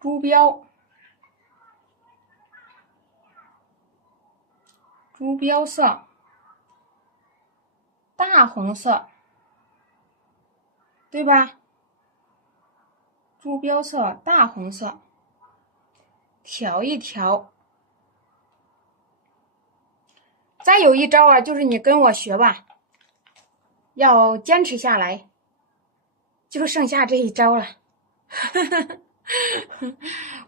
朱标，朱标色，大红色，对吧？朱标色，大红色，调一调。再有一招啊，就是你跟我学吧，要坚持下来，就剩下这一招了。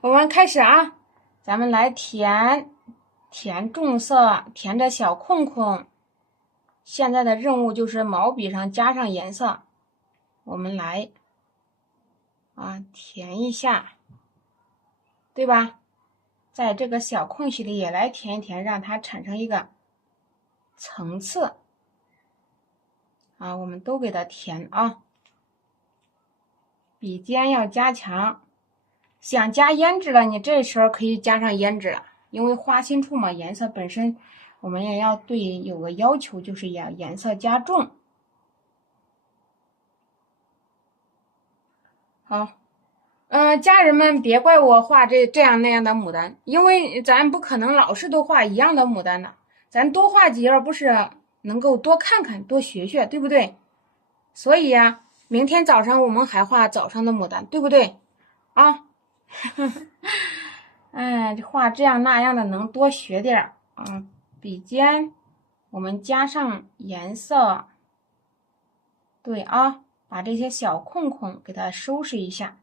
我们开始啊，咱们来填重色，填着小空空。现在的任务就是毛笔上加上颜色，我们来填一下，对吧？在这个小空隙里也来填一填，让它产生一个层次啊，我们都给它填啊。笔尖要加强，想加胭脂了，你这时候可以加上胭脂了，因为花心处嘛，颜色本身我们也要对有个要求，就是要颜色加重。好，家人们别怪我画这样那样的牡丹，因为咱不可能老是都画一样的牡丹的，咱多画几页不是能够多看看多学学，对不对？所以呀，明天早上我们还画早上的牡丹，对不对啊？哎，画这样那样的能多学点啊。笔尖我们加上颜色，对啊，把这些小空空给它收拾一下。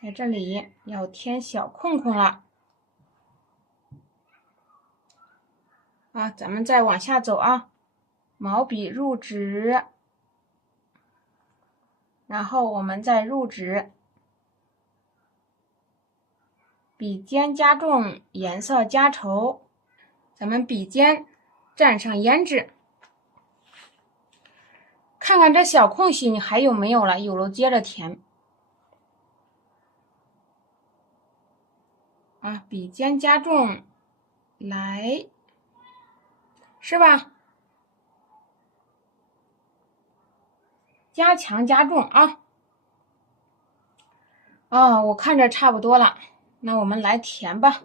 在这里要填小空空了啊，咱们再往下走啊，毛笔入纸，然后我们再入纸，笔尖加重，颜色加稠，咱们笔尖蘸上胭脂，看看这小空隙你还有没有了，有了接着填啊，笔尖加重，来，是吧？加强加重啊！我看着差不多了，那我们来填吧。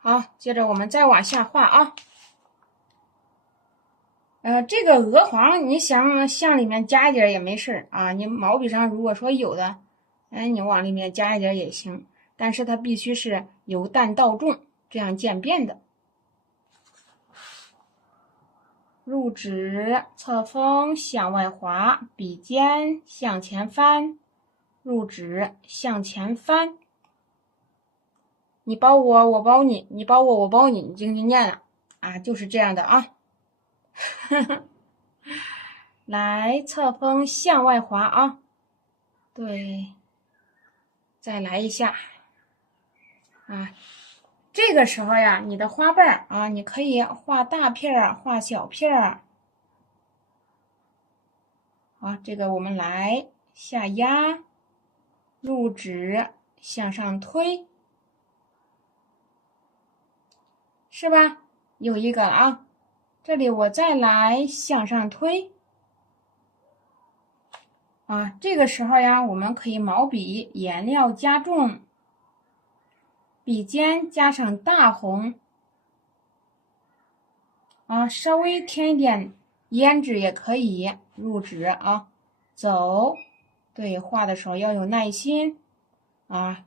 好，接着我们再往下画啊。这个鹅黄你想向里面加一点也没事啊，你毛笔上如果说有的，你往里面加一点也行，但是它必须是由淡到重，这样渐变的。入纸，侧锋向外滑，笔尖向前翻，入纸向前翻。你包我，我包你，你包我，我包你，你就念了啊，就是这样的啊。来，侧锋向外滑啊，对，再来一下啊。这个时候呀，你的花瓣啊，你可以画大片画小片好，这个我们来下压，入纸向上推，是吧？有一个了啊，这里我再来向上推啊。这个时候呀，我们可以毛笔颜料加重，笔尖加上大红啊，稍微添一点胭脂也可以入纸啊。走，对，画的时候要有耐心啊。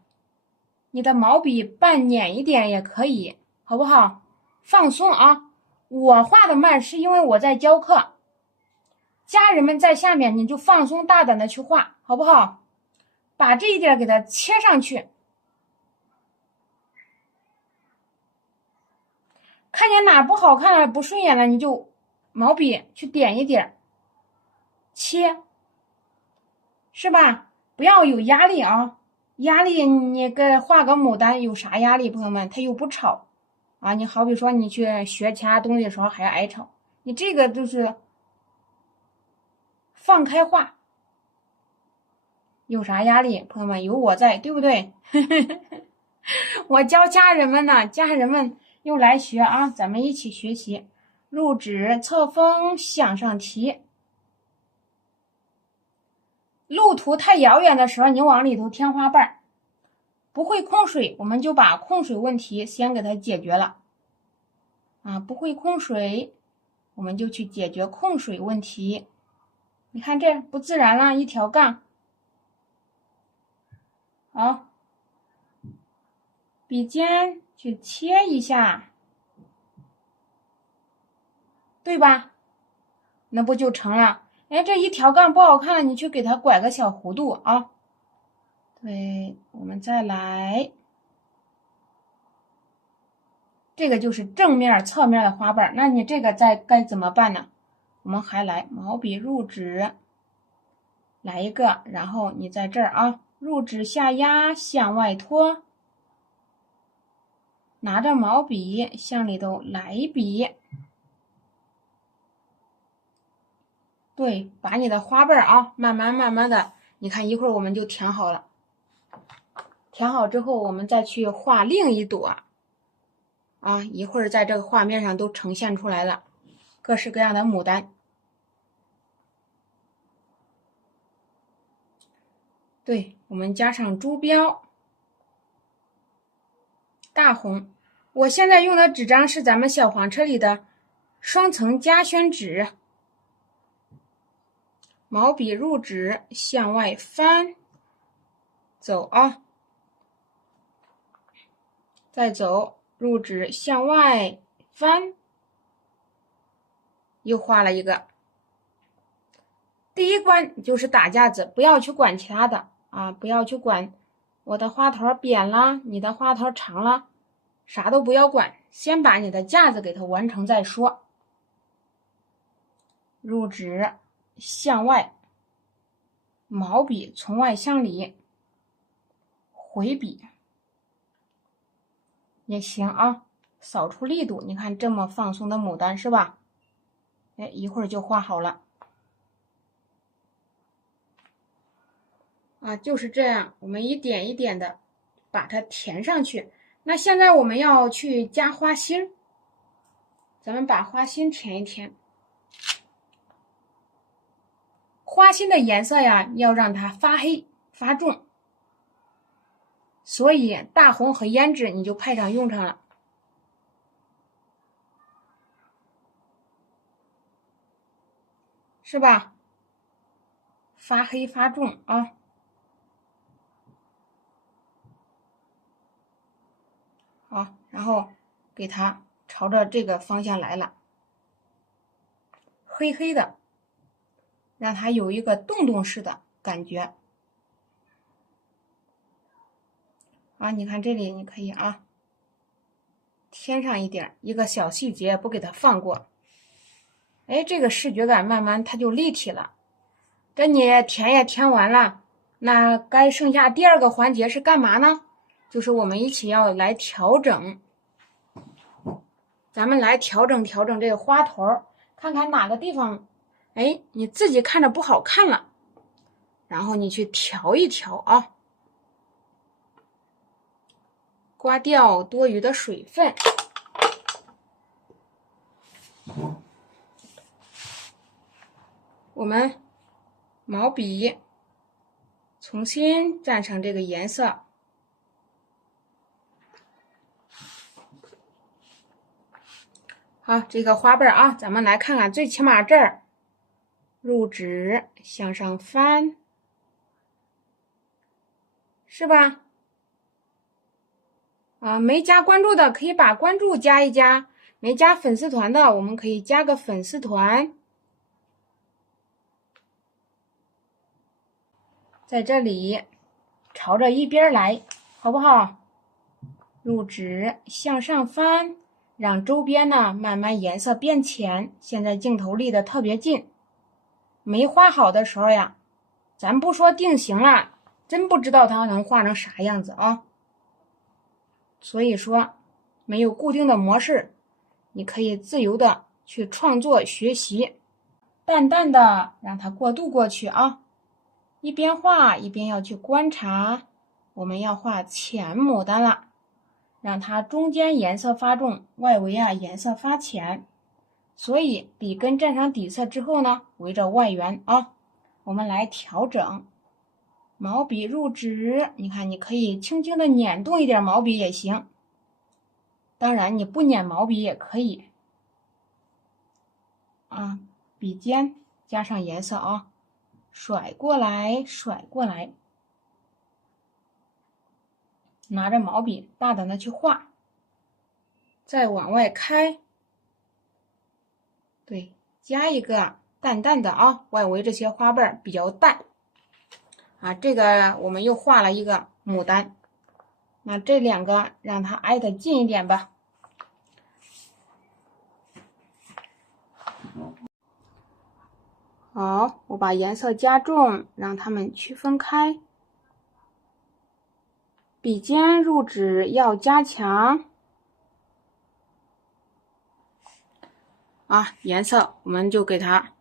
你的毛笔半捻一点也可以，好不好？放松啊！我画的慢是因为我在教课，家人们在下面你就放松大胆的去画，好不好？把这一点给它切上去，看见哪不好看了不顺眼了，你就毛笔去点一点，切，是吧？不要有压力啊！压力你画个牡丹有啥压力？朋友们，它又不吵啊！你好比说你去学其他东西的时候还挨吵，你这个就是放开画，有啥压力？朋友们，有我在，对不对？我教家人们呢，家人们又来学啊，咱们一起学习。入纸侧锋向上提，路途太遥远的时候，你往里头填花瓣，不会控水，我们就把控水问题先给它解决了。不会控水，我们就去解决控水问题。你看这不自然了，一条杠。好，笔尖去切一下，对吧？那不就成了？哎，这一条杠不好看了，你去给它拐个小弧度啊。对，我们再来。这个就是正面、侧面的花瓣，那你这个该怎么办呢？我们还来毛笔入纸，来一个，然后你在这儿啊，入纸下压，向外拖，拿着毛笔向里头来一笔。对，把你的花瓣啊，慢慢的，你看一会儿我们就填好了。填好之后，我们再去画另一朵。一会儿在这个画面上都呈现出来了，各式各样的牡丹。对，我们加上珠标，大红。我现在用的纸张是咱们小黄车里的双层夹宣纸。毛笔入纸，向外翻，走啊，再走，入纸向外翻，又画了一个。第一关就是打架子，不要去管其他的不要去管我的花头扁了，你的花头长了，啥都不要管，先把你的架子给它完成再说。入纸向外，毛笔从外向里，回笔也行啊，扫除力度。你看这么放松的牡丹是吧？哎，一会儿就画好了。就是这样，我们一点一点的把它填上去。那现在我们要去加花心，咱们把花心填一填。花心的颜色呀，要让它发黑发重，所以大红和胭脂你就派上用场了，是吧？发黑发重啊。好，然后给它朝着这个方向来了，黑黑的，让它有一个洞洞式的感觉。你看这里你可以添上一点，一个小细节不给它放过。哎，这个视觉感慢慢它就立体了。这你填也填完了，那该剩下第二个环节是干嘛呢？就是我们一起要来调整，咱们来调整这个花头，看看哪个地方，哎，你自己看着不好看了，然后你去调一调啊，刮掉多余的水分。我们毛笔重新蘸上这个颜色。好，这个花瓣咱们来看看，最起码这儿入纸向上翻，是吧？没加关注的可以把关注加一加，没加粉丝团的我们可以加个粉丝团。在这里朝着一边来，好不好？入纸向上翻，让周边呢慢慢颜色变浅。现在镜头离得特别近，没画好的时候呀，咱不说定型了，真不知道它能画成啥样子啊。所以说没有固定的模式，你可以自由的去创作学习，淡淡的让它过渡过去啊。一边画一边要去观察，我们要画浅牡丹了，让它中间颜色发重，外围颜色发浅。所以笔根蘸上底色之后呢，围着外缘我们来调整。毛笔入纸，你看你可以轻轻的捻动一点毛笔也行，当然你不捻毛笔也可以。啊，笔尖加上颜色啊，甩过来，甩过来，拿着毛笔大胆的去画，再往外开，对，加一个淡淡的啊，外围这些花瓣比较淡。啊，这个我们又画了一个牡丹，那这两个让它挨得近一点吧。好，我把颜色加重，让它们区分开。笔尖入纸要加强。啊，颜色我们就给它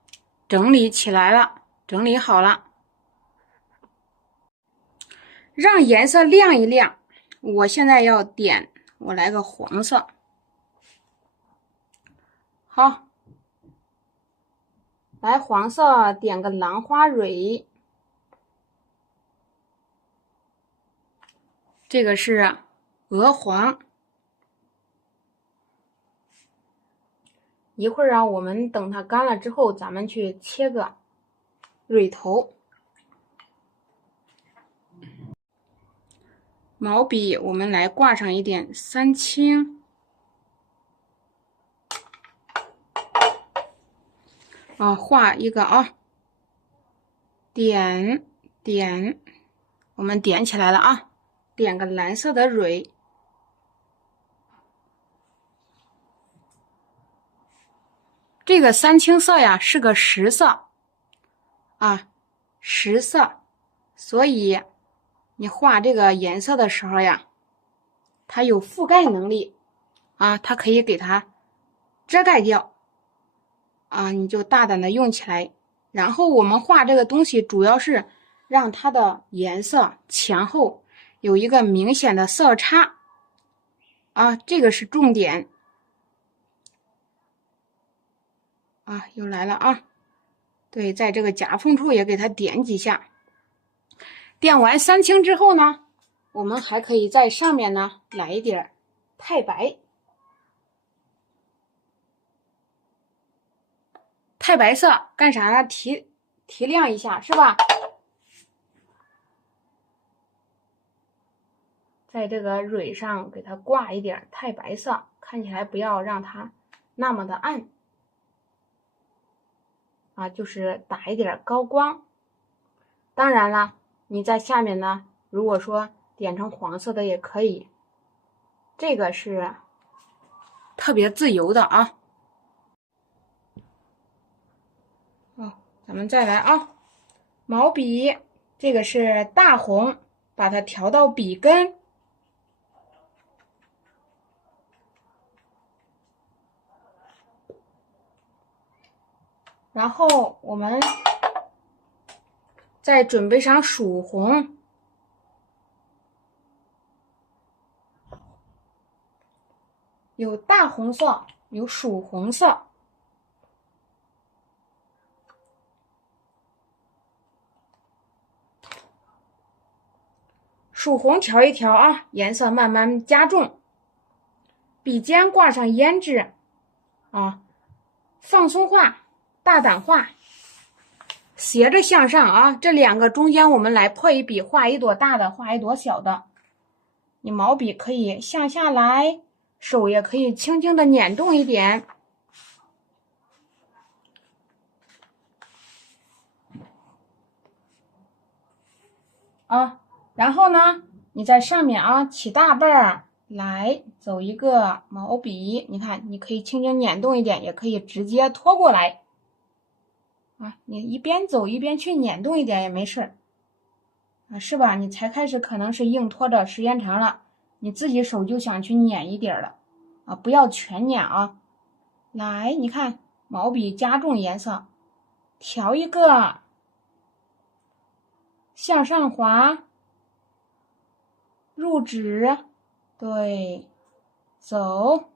整理起来了，整理好了。让颜色亮一亮，我现在要点，我来个黄色。好。来黄色点个兰花蕊，这个是鹅黄。一会儿啊，我们等它干了之后，咱们去切个蕊头。毛笔我们来挂上一点三青。啊，画一个啊，点，我们点起来了啊，点个蓝色的蕊。这个三青色呀是个实色啊，实色，所以你画这个颜色的时候呀，它有覆盖能力啊，它可以给它遮盖掉。啊，你就大胆的用起来。然后我们画这个东西，主要是让它的颜色前后有一个明显的色差。啊，这个是重点。啊，又来了啊！对，在这个夹缝处也给它点几下。点完三青之后呢，我们还可以在上面呢来一点太白。太白色干啥呢？提亮一下，是吧？在这个蕊上给它挂一点太白色，看起来不要让它那么的暗。啊，就是打一点高光。当然了，你在下面呢，如果说点成黄色的也可以，这个是特别自由的啊。咱们再来啊，毛笔这个是大红，把它调到笔根。然后我们再准备上曙红，有大红色，有曙红色。曙红调一调啊，颜色慢慢加重。笔尖挂上胭脂啊，放松画，大胆画，斜着向上啊。这两个中间我们来破一笔，画一朵大的，画一朵小的。你毛笔可以向下来，手也可以轻轻的捻动一点。啊，然后呢，你在上面啊起大瓣儿，来走一个毛笔，你看，你可以轻轻捻动一点，也可以直接拖过来。啊，你一边走一边去捻动一点也没事啊，是吧？你才开始可能是硬拖着，时间长了，你自己手就想去捻一点了啊，不要全捻啊。来，你看毛笔加重颜色，调一个。向上滑，入纸，对，走。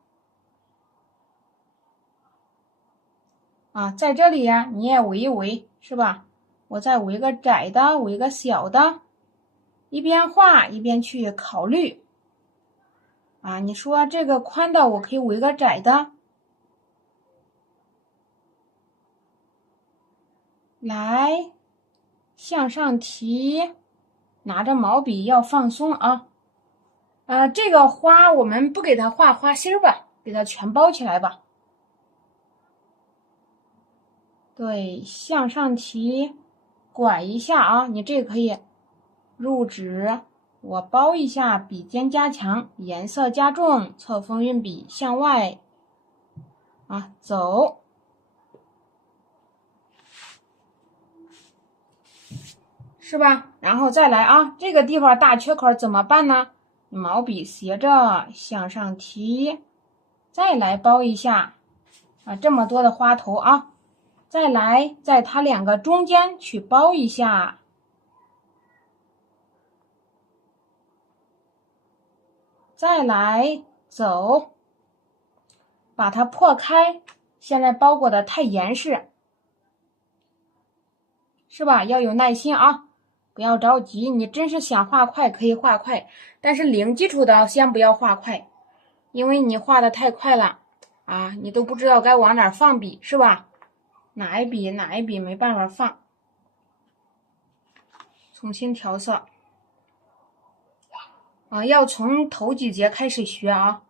啊，在这里呀，你也围一围，是吧？我再围个窄的，围个小的，一边画一边去考虑。啊，你说这个宽的我可以围个窄的，来向上提，拿着毛笔要放松啊。这个花我们不给它画花心吧，给它全包起来吧。对，向上提，拐一下啊，你这个可以入纸，我包一下，笔尖加强，颜色加重，侧锋运笔向外啊走，是吧？然后再来啊，这个地方大缺口怎么办呢？毛笔斜着向上提，再来包一下啊，这么多的花头啊，再来在它两个中间去包一下。再来走，把它破开。现在包裹的太严实，是吧？要有耐心啊，不要着急。你真是想画快可以画快，但是零基础的先不要画快，因为你画的太快了啊，你都不知道该往哪儿放笔，是吧？哪一笔没办法放，重新调色。啊，要从头几节开始学啊，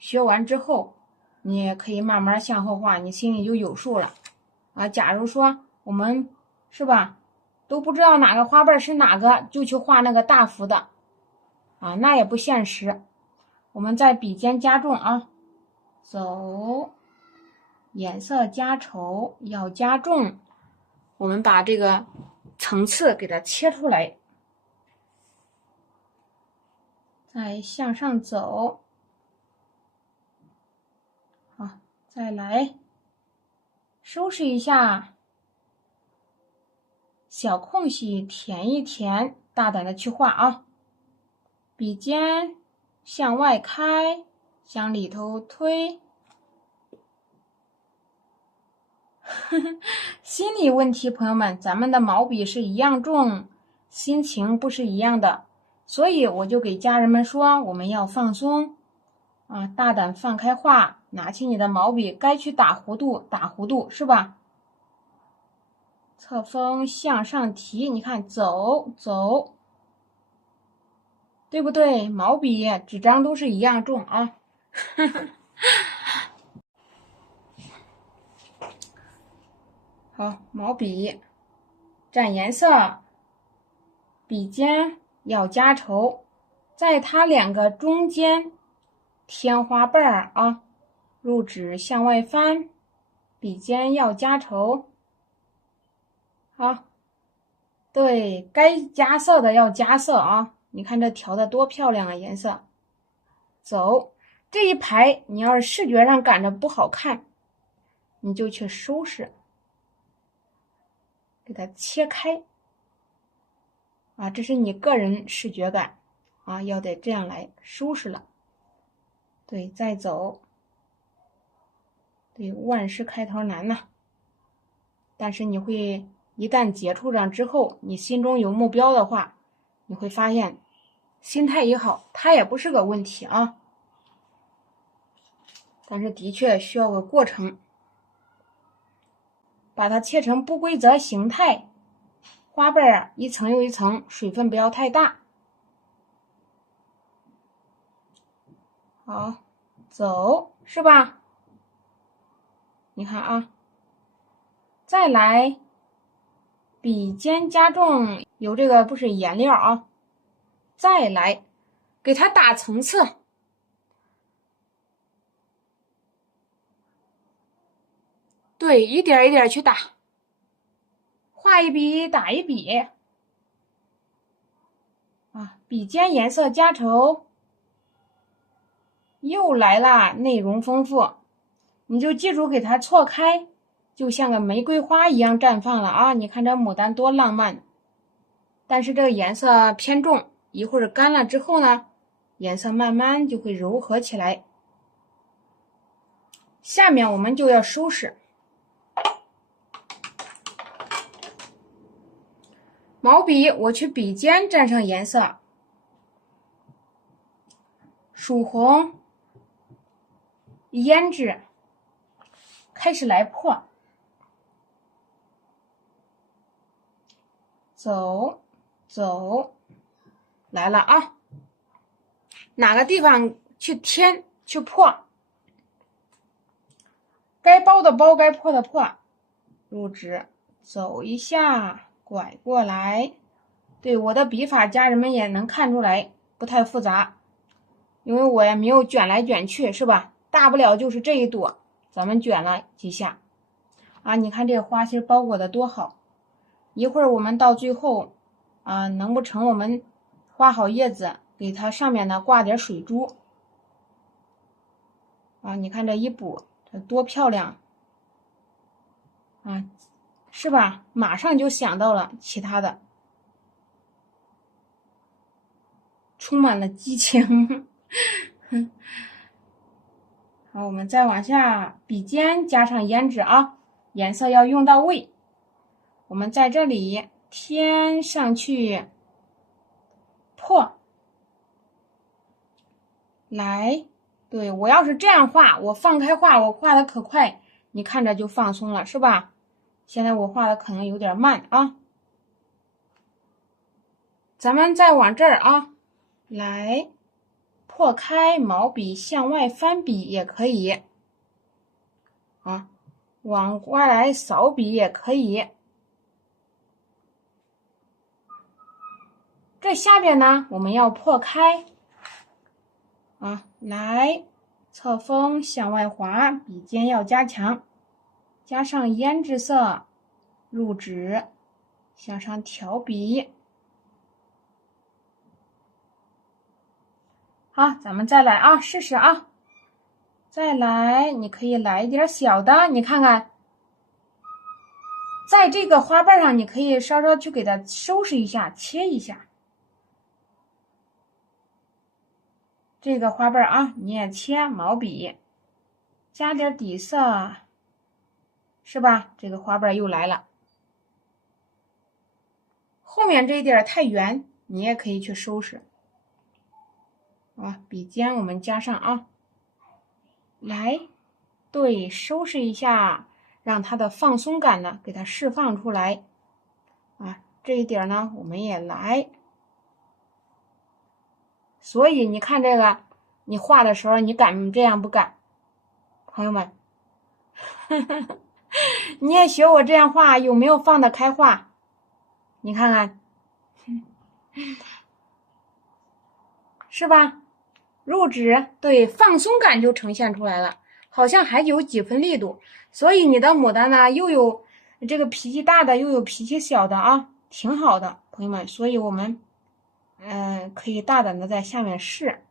学完之后，你也可以慢慢向后画，你心里就有数了。啊，假如说我们是吧，都不知道哪个花瓣是哪个，就去画那个大幅的，啊，那也不现实。我们在笔尖加重啊，走，颜色加稠，要加重。我们把这个层次给它切出来。再向上走，好，再来收拾一下，小空隙填一填，大胆的去画啊！笔尖向外开，向里头推。心理问题，朋友们，咱们的毛笔是一样重，心情不是一样的。所以我就给家人们说，我们要放松啊，大胆放开画，拿起你的毛笔，该去打弧度打弧度，是吧？侧锋向上提，你看走走，对不对？毛笔、纸张都是一样重啊。好，毛笔蘸颜色，笔尖要加稠，在它两个中间添花瓣儿啊，入纸向外翻，笔尖要加稠。好，对，该加色的要加色啊！你看这调的多漂亮啊，颜色。走，这一排你要是视觉上感着不好看，你就去收拾，给它切开。啊，这是你个人视觉感啊，要得这样来收拾了。对，再走。对，万事开头难呐，但是你会一旦接触上之后，你心中有目标的话，你会发现心态也好，它也不是个问题啊。但是的确需要个过程，把它切成不规则形态，花瓣啊一层又一层，水分不要太大。好，走，是吧？你看啊，再来，笔尖加重，有这个不是颜料啊，再来给它打层次。对，一点一点去打，画一笔打一笔啊，笔尖颜色加稠，又来啦，内容丰富，你就记住给它错开，就像个玫瑰花一样绽放了啊！你看这牡丹多浪漫，但是这个颜色偏重，一会儿干了之后呢，颜色慢慢就会柔和起来。下面我们就要收拾。毛笔我去笔尖蘸上颜色，曙红、胭脂开始来破，走走来了啊！哪个地方去添去破？该包的包，该破的破，入纸走一下，拐过来。对，我的笔法家人们也能看出来，不太复杂，因为我也没有卷来卷去，是吧？大不了就是这一朵，咱们卷了几下啊！你看这个花心包裹的多好，一会儿我们到最后啊，能不成我们画好叶子，给它上面呢挂点水珠啊！你看这一补，这多漂亮啊，是吧？马上就想到了其他的，充满了激情。好，我们再往下，笔尖加上胭脂啊，颜色要用到位。我们在这里添上去破，来，对，我要是这样画，我放开画，我画的可快，你看着就放松了，是吧？现在我画的可能有点慢啊，咱们再往这儿啊，来破开毛笔向外翻笔也可以啊，往外来扫笔也可以。这下边呢，我们要破开啊，来侧锋向外滑，笔尖要加强，加上胭脂色入纸，向上调笔。好，咱们再来啊，试试啊，再来，你可以来一点小的，你看看，在这个花瓣上，你可以稍稍去给它收拾一下，切一下。这个花瓣啊，你也切毛笔，加点底色，是吧？这个花瓣又来了。后面这一点太圆，你也可以去收拾。啊，笔尖我们加上啊，来，对，收拾一下，让它的放松感呢给它释放出来。啊，这一点呢我们也来。所以你看这个，你画的时候你敢这样不敢？朋友们，你也学我这样画，有没有放得开画？你看看，是吧？入纸，对，放松感就呈现出来了，好像还有几分力度。所以你的牡丹呢，又有这个脾气大的，又有脾气小的啊，挺好的，朋友们。所以我们可以大胆的在下面试。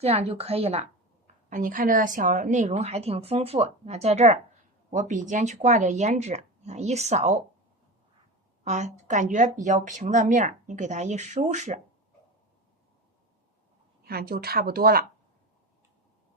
这样就可以了啊！你看这个小内容还挺丰富。那在这儿，我笔尖去挂点胭脂，你看一扫啊，感觉比较平的面儿，你给它一收拾，看就差不多了。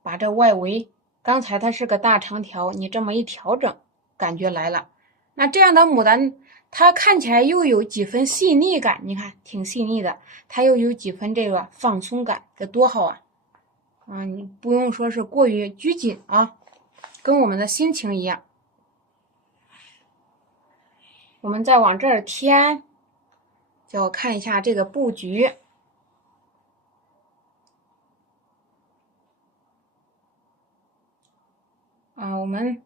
把这外围，刚才它是个大长条，你这么一调整，感觉来了。那这样的牡丹，它看起来又有几分细腻感，你看挺细腻的，它又有几分这个放松感，这多好啊！你不用说是过于拘谨啊，跟我们的心情一样。我们再往这儿添，叫我看一下这个布局。我们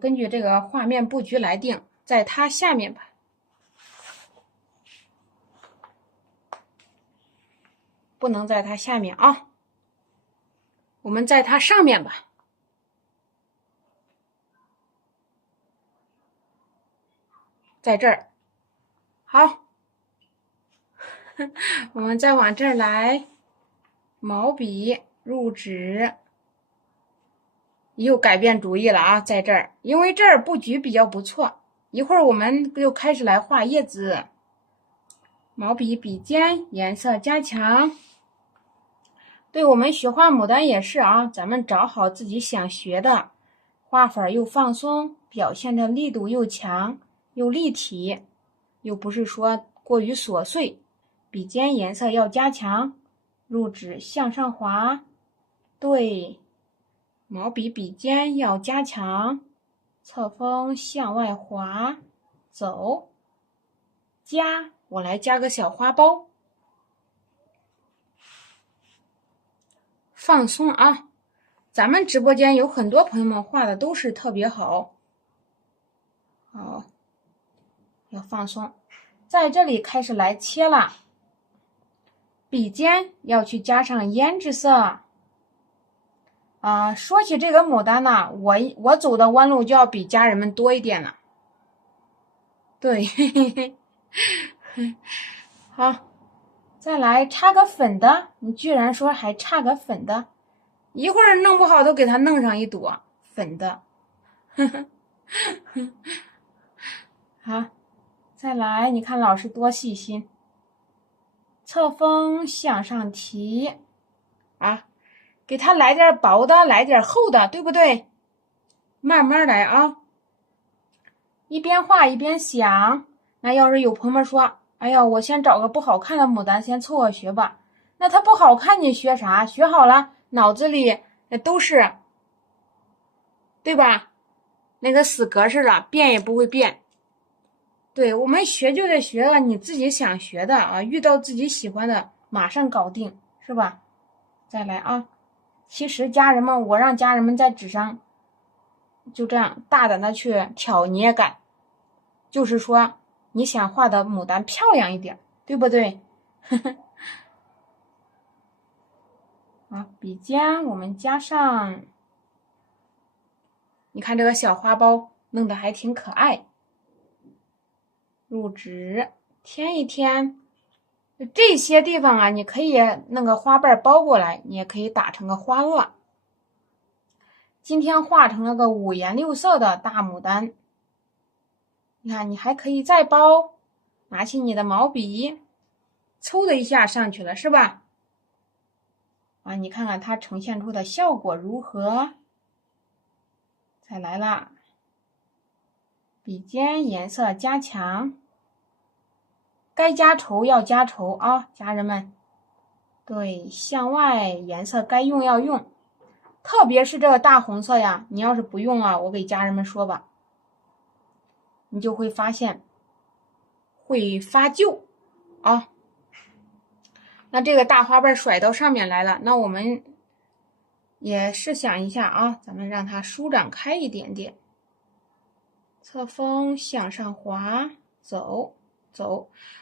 根据这个画面布局来定，在它下面吧。不能在它下面啊，我们在它上面吧。在这儿，好，我们再往这儿来，毛笔入纸，又改变主意了啊，在这儿，因为这儿布局比较不错。一会儿我们就开始来画叶子，毛笔笔尖颜色加强。对，我们学画牡丹也是啊，咱们找好自己想学的，画法又放松，表现的力度又强。又立体，又不是说过过于琐碎，笔尖颜色要加强，入纸向上滑，对，毛笔笔尖要加强，侧锋向外滑，走，加，我来加个小花苞，放松啊！咱们直播间有很多朋友们画的都是特别好，好，要放松，在这里开始来切了，笔尖要去加上胭脂色。说起这个牡丹呢，我走的弯路就要比家人们多一点了。对，嘿，好，再来插个粉的，你居然说还差个粉的，一会儿弄不好都给它弄上一朵粉的。好，再来，你看老师多细心，侧锋向上提，给它来点薄的，来点厚的，对不对？慢慢来啊，一边画一边想。那要是有朋友们说，哎呀，我先找个不好看的牡丹先凑合学吧，那它不好看你学啥？学好了脑子里都是，对吧？那个死格式了，变也不会变。对，我们学就得学了你自己想学的啊，遇到自己喜欢的马上搞定，是吧？再来啊！其实家人们，我让家人们在纸上就这样大胆的去挑，你也敢，就是说你想画的牡丹漂亮一点，对不对？好，笔尖我们加上，你看这个小花苞弄得还挺可爱。入纸添一添，这些地方啊，你可以弄个花瓣包过来，你也可以打成个花萼。今天画成了个五颜六色的大牡丹，你看你还可以再包，拿起你的毛笔，嗖的一下上去了，是吧？你看看它呈现出的效果如何？再来了，笔尖颜色加强，该加稠要加稠啊，家人们。对，向外颜色该用要用，特别是这个大红色呀，你要是不用啊，我给家人们说吧，你就会发现会发旧啊。那这个大花瓣甩到上面来了，那我们也试想一下啊，咱们让它舒展开一点点，侧锋向上滑，走。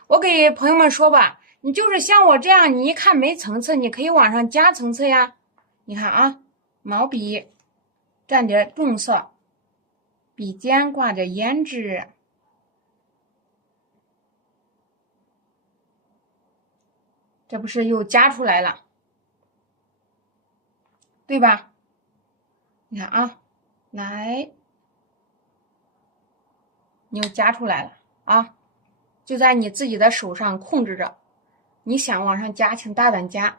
我给朋友们说吧，你就是像我这样，你一看没层次，你可以往上加层次呀。你看啊，毛笔蘸点重色，笔尖挂着胭脂，这不是又加出来了，对吧？你看啊，来，你又加出来了啊，就在你自己的手上控制着，你想往上加，请大胆加。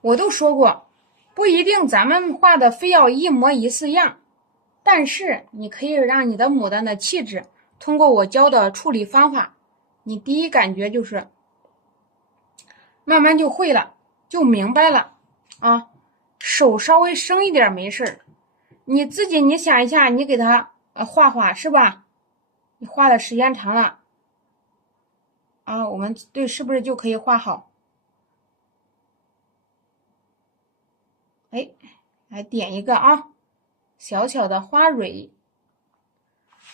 我都说过，不一定咱们画的非要一模一式样，但是你可以让你的牡丹的气质通过我教的处理方法，你第一感觉就是慢慢就会了，就明白了啊。手稍微生一点没事，你自己你想一下，你给它画画是吧？你画的时间长了啊，我们对是不是就可以画好？哎，来点一个啊，小小的花蕊。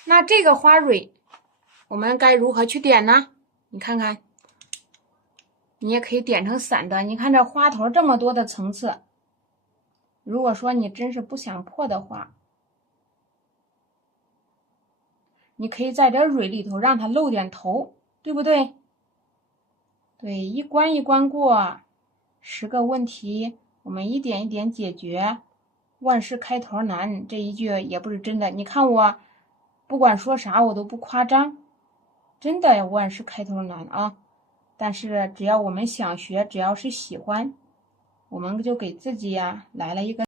那这个花蕊我们该如何去点呢？你看看，你也可以点成散的。你看这花头这么多的层次，如果说你真是不想破的话，你可以在这蕊里头让它露点头，对不对？对，一关一关过，10个问题我们一点一点解决。万事开头难，这一句也不是真的。你看我不管说啥我都不夸张，真的万事开头难啊。但是只要我们想学，只要是喜欢，我们就给自己呀来了一个